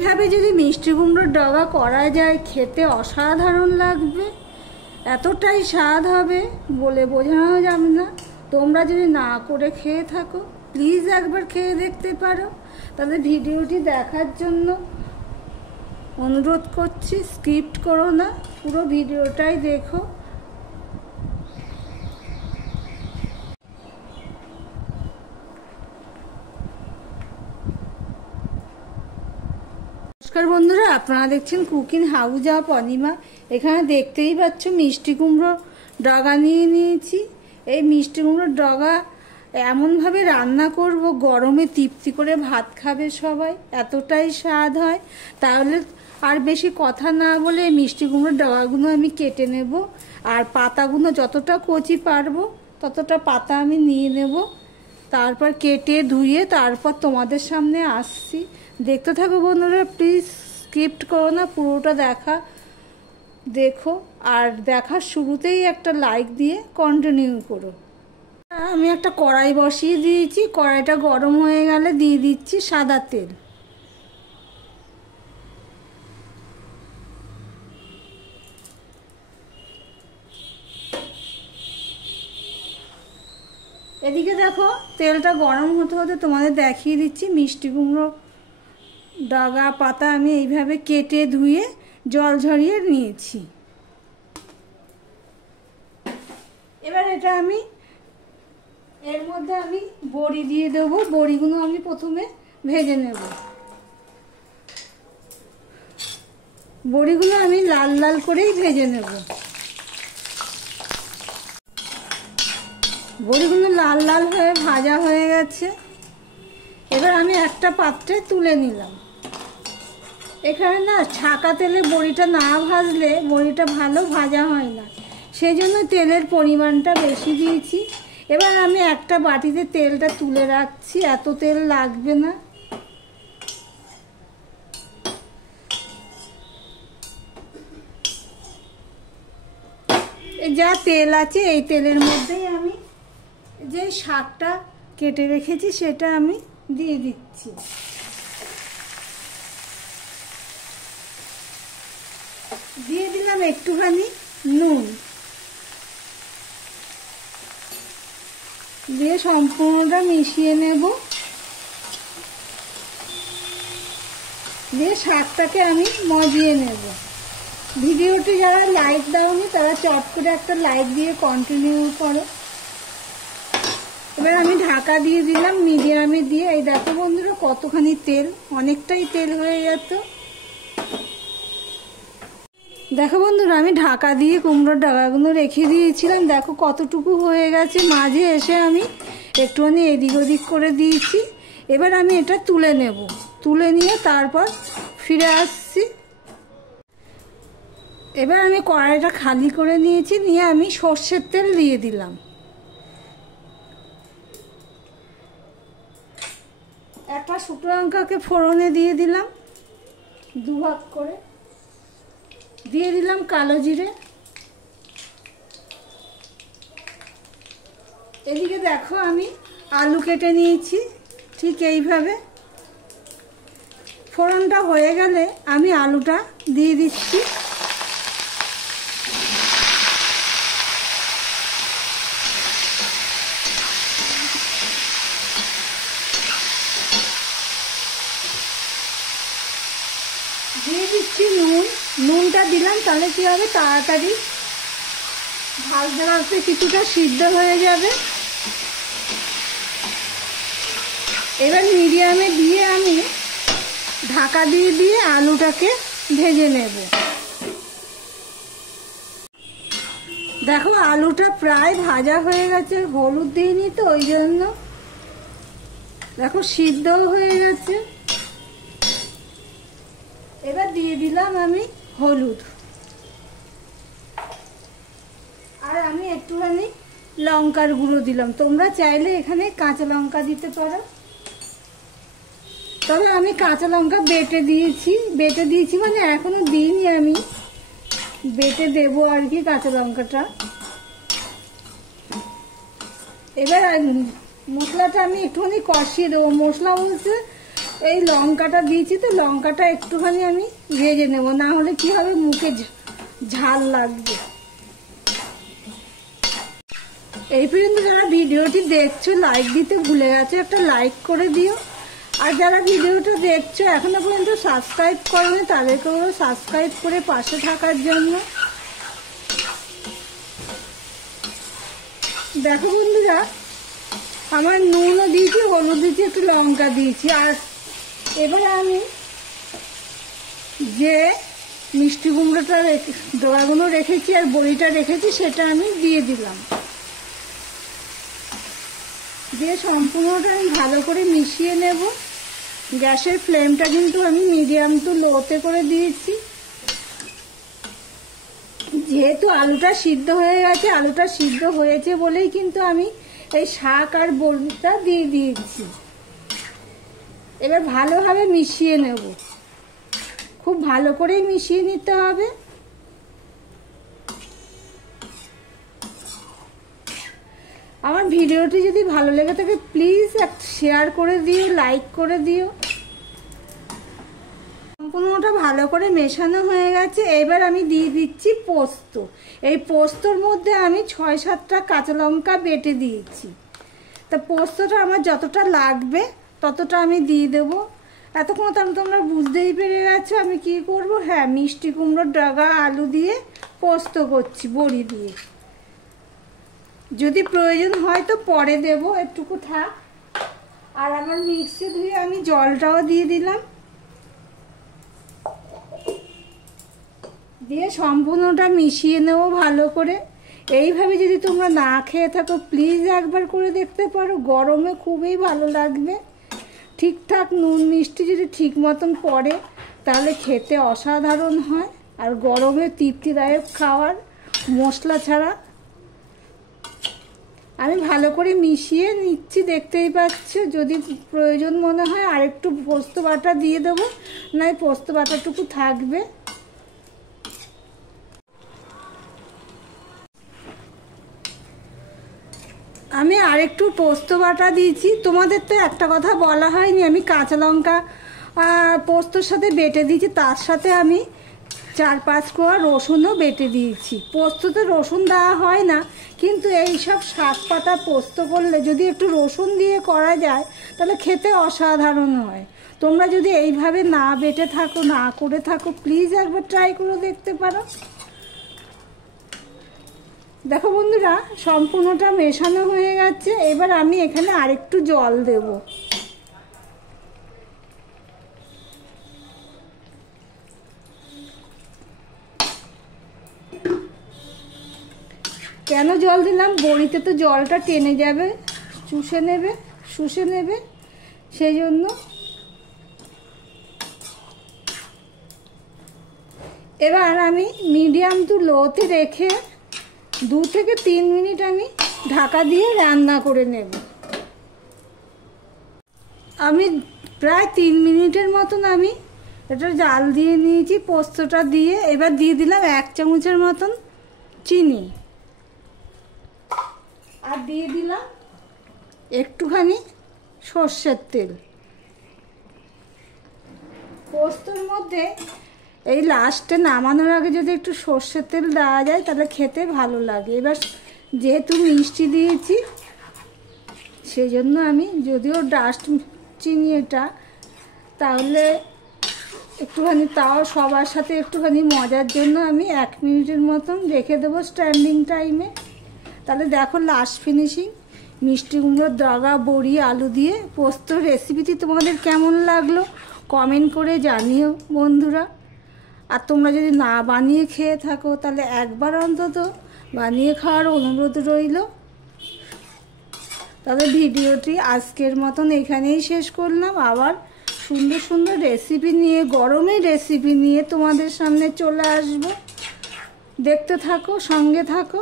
এইভাবে যদি মিষ্টি কুমড়োর ডগা করা যায় খেতে অসাধারণ লাগবে, এতটাই স্বাদ হবে বলে বোঝানো যাবে না। তোমরা যদি না করে খেয়ে থাকো প্লিজ একবার খেয়ে দেখতে পারো। তাহলে ভিডিওটি দেখার জন্য অনুরোধ করছি, স্কিপ করো না, পুরো ভিডিওটাই দেখো। নমস্কার বন্ধুরা, আপনারা দেখছেন কুকিং হাউস অফ অনিমা। এখানে দেখতেই পাচ্ছ মিষ্টি কুমড়োর ডগা নিয়ে নিয়েছি। এই মিষ্টি কুমড়োর ডগা এমনভাবে রান্না করব গরমে তৃপ্তি করে ভাত খাবে সবাই, এতটাই স্বাদ হয়। তাহলে আর বেশি কথা না বলে এই মিষ্টি কুমড়োর ডগাগুলো আমি কেটে নেব, আর পাতাগুলো যতটা কচি পারবো ততটা পাতা আমি নিয়ে নেব। তারপর কেটে ধুয়ে তারপর তোমাদের সামনে আসছি। দেখতে থাকো বন্ধুরা, প্লিজ স্কিপ করো না, পুরোটা দেখো। আর দেখার শুরুতেই একটা লাইক দিয়ে কন্টিনিউ করো। আমি একটা কড়াই বসিয়ে দিয়েছি, কড়াইটা গরম হয়ে গেলে দিয়ে দিচ্ছি সাদা তেল। এদিকে দেখো তেলটা গরম হতে হতে তোমাদের দেখিয়ে দিচ্ছি মিষ্টি কুমড়ো ডগা পাতা আমি এইভাবে কেটে ধুয়ে জল ঝরিয়ে নিয়েছি। এবার এটা আমি এর মধ্যে আমি বড়ি দিয়ে দেবো। বড়িগুলো আমি প্রথমে ভেজে নেব। বড়িগুলো আমি লাল লাল করেই ভেজে নেব। বড়িগুলো লাল লাল হয়ে ভাজা হয়ে গেছে। এবার আমি একটা পাত্রে তুলে নিলাম। এখানে না ছাকা তেলে বড়িটা না ভাজলে বড়িটা ভালো ভাজা হয় না, সেই জন্য তেলের পরিমাণটা বেশি দিয়েছি। এবার আমি একটা বাটিতে তেলটা তুলে রাখছি, এত তেল লাগবে না। যা তেল আছে এই তেলের মধ্যেই আমি যে শাকটা কেটে রেখেছি সেটা আমি দিয়ে দিচ্ছি। দিয়ে দিলাম একটুখানি নুন, দিয়ে সম্পূর্ণটা মিশিয়ে নেব। দিয়ে শাকটাকে আমি মজিয়ে নেব। ভিডিওটি যারা লাইক দাওনি তারা চট করে একটা লাইক দিয়ে কন্টিনিউ করো। এবার আমি ঢাকা দিয়ে দিলাম মিডিয়ামে দিয়ে। এই দেখো বন্ধুরা কতখানি তেল, অনেকটাই তেল হয়ে যেত। দেখো বন্ধুরা আমি ঢাকা দিয়ে কুমড়োর ডাগাগুলো রেখে দিয়েছিলাম, দেখো কতটুকু হয়ে গেছে। মাঝে এসে আমি একটুখানি এদিক ওদিক করে দিয়েছি। এবার আমি এটা তুলে নেব, তুলে নিয়ে তারপর ফিরে আসছি। এবার আমি কড়াইটা খালি করে নিয়েছি, নিয়ে আমি সর্ষের তেল দিয়ে দিলাম। একটা শুকনো লঙ্কাকে ফোড়নে দিয়ে দিলাম দুভাগ করে, দিয়ে দিলাম কালো জিরে। এদিকে দেখো আমি আলু কেটে নিয়েছি ঠিক এইভাবে। ফোড়নটা হয়ে গেলে আমি আলুটা দিয়ে দিচ্ছি। দিয়ে দিচ্ছি নুন। নুনটা দিলাম তাহলে কি হবে, তাড়াতাড়ি ভাজতে ভাজতে কিছুটা সিদ্ধ হয়ে যাবে। এবার মিডিয়ামে দিয়ে আমি ঢাকা দিয়ে দিয়ে আলুটাকে ভেজে নেব। দেখো আলুটা প্রায় ভাজা হয়ে গেছে, হলুদ দিইনি তো ওই জন্য। দেখো সিদ্ধও হয়ে গেছে। এবার দিয়ে দিলাম আমি হলুদ, আর আমি একটুখানি লঙ্কার গুঁড়ো দিলাম। তোমরা চাইলে এখানে কাঁচা লঙ্কা দিতে পারো, তবে আমি কাঁচা লঙ্কা বেটে দিয়েছি মানে এখনো দিইনি, আমি বেটে দেবো আর কি কাঁচা লঙ্কাটা। এবার মশলাটা আমি একটুখানি কষিয়ে দেবো। মশলা বলতে এই লঙ্কাটা দিয়েছি তো, লঙ্কাটা একটুখানি আমি ভেজে নেব, না হলে কি হবে মুখে ঝাল লাগবে। এই পর্যন্ত যারা ভিডিওটি দেখছো লাইক দিতে ভুলে গেছো, একটা লাইক করে দিও। আর যারা ভিডিওটা দেখছো এখনো পর্যন্ত সাবস্ক্রাইব করোনি, তাদেরকেও সাবস্ক্রাইব করে পাশে থাকার জন্য। দেখো বন্ধুরা, আমার নুনও দিয়েছি, হলুদ দিয়েছি, একটু লঙ্কা দিয়েছি। আর এবার আমি যে মিষ্টি কুমড়োটা ডগাগুলো রেখেছি আর বড়িটা রেখেছি সেটা আমি দিয়ে দিলাম। দিয়ে সম্পূর্ণটা আমি ভালো করে মিশিয়ে নেব। গ্যাসের ফ্লেমটা কিন্তু আমি মিডিয়াম টু লোতে করে দিয়েছি। যেহেতু আলুটা সিদ্ধ হয়ে গেছে, আলুটা সিদ্ধ হয়েছে বলেই কিন্তু আমি এই শাক আর বড়িটা দিয়ে দিয়েছি। এবার ভালোভাবে মিশিয়ে নেব, খুব ভালো করেই মিশিয়ে নিতে হবে। আমার ভিডিওটি যদি ভালো লেগে থাকে প্লিজ শেয়ার করে দিও, লাইক করে দিও। সম্পূর্ণটা ভালো করে মেশানো হয়ে গেছে। এবার আমি দিয়ে দিচ্ছি পোস্ত। এই পোস্তর মধ্যে আমি 6-7টা কাঁচা লঙ্কা বেটে দিয়েছি। তা পোস্তটা আমার যতটা লাগবে ততটা আমি দিয়ে দেবো। এতক্ষণ তো তোমরা বুঝতেই পেরে গেছো আমি কি করব। হ্যাঁ, মিষ্টি কুমড়োর ডগা আলু দিয়ে পোস্ত করছি বড়ি দিয়ে। যদি প্রয়োজন হয় তো পরে দেব, একটুকু থাক। আর আমার মিক্সি ধুয়ে আমি জলটাও দিয়ে দিলাম। দিয়ে সম্পূর্ণটা মিশিয়ে নেব ভালো করে। এইভাবে যদি তোমরা না খেয়ে থাকো প্লিজ একবার করে দেখতে পারো, গরমে খুবই ভালো লাগবে। ঠিকঠাক নুন মিষ্টি যদি ঠিক মতন পড়ে তাহলে খেতে অসাধারণ হয়। আর গরমে তৃপ্তিদায়ক খাওয়ার, মশলা ছাড়া। আমি ভালো করে মিশিয়ে নিচ্ছি, দেখতেই পাচ্ছ। যদি প্রয়োজন মনে হয় আরেকটু পোস্ত বাটা দিয়ে দেবো, নয় পোস্ত বাটাটুকু থাকবে। আমি আরেকটু পোস্ত বাটা দিয়েছি। তোমাদের তো একটা কথা বলা হয়নি, আমি কাঁচা লঙ্কা পোস্তর সাথে বেটে দিয়েছি, তার সাথে আমি 4-5 কোয়া রসুনও বেটে দিয়েছি। পোস্ততে রসুন দেওয়া হয় না, কিন্তু এই সব শাক পাতা পোস্ত করলে যদি একটু রসুন দিয়ে করা যায় তাহলে খেতে অসাধারণ হয়। তোমরা যদি এইভাবে না বেটে থাকো, না করে থাকো, প্লিজ একবার ট্রাই করে দেখতে পারো। দেখো বন্ধুরা, সম্পূর্ণটা মেশানো হয়ে গেছে। এবার আমি এখানে আরেকটু জল দেব। কেন জল দিলাম? বড়িতে তো জলটা টেনে যাবে, শুষে নেবে, সেই জন্য। এবার আমি মিডিয়াম টু লোতে রেখে 2 থেকে 3 মিনিট আমি ঢাকা দিয়ে রান্না করে নেব। আমি প্রায় 3 মিনিটের মতন আমি এটা জাল দিয়ে নিয়েছি পোস্তটা দিয়ে। এবার দিয়ে দিলাম 1 চামচের মতন চিনি, আর দিয়ে দিলাম একটুখানি সর্ষের তেল। পোস্তর মধ্যে এই লাস্টে নামানোর আগে যদি একটু সর্ষের তেল দেওয়া যায় তাহলে খেতে ভালো লাগে। এবার যেহেতু মিষ্টি দিয়েছি সেই জন্য আমি, যদিও ডাস্ট চিনি এটা, তাহলে একটুখানি, তাও সবার সাথে একটুখানি মজার জন্য আমি 1 মিনিটের মতন রেখে দেবো স্ট্যান্ডিং টাইমে। তাহলে দেখো লাস্ট ফিনিশিং মিষ্টি কুমড়োর ডগা বড়ি আলু দিয়ে পোস্ত রেসিপিটি তোমাদের কেমন লাগলো কমেন্ট করে জানিও বন্ধুরা। আর তোমরা যদি না বানিয়ে খেয়ে থাকো তাহলে একবার অন্তত বানিয়ে খাওয়ার অনুরোধ রইল। তবে ভিডিওটি আজকের মতন এখানেই শেষ করলাম। আবার সুন্দর সুন্দর রেসিপি নিয়ে, গরমের রেসিপি নিয়ে তোমাদের সামনে চলে আসবো। দেখতে থাকো, সঙ্গে থাকো।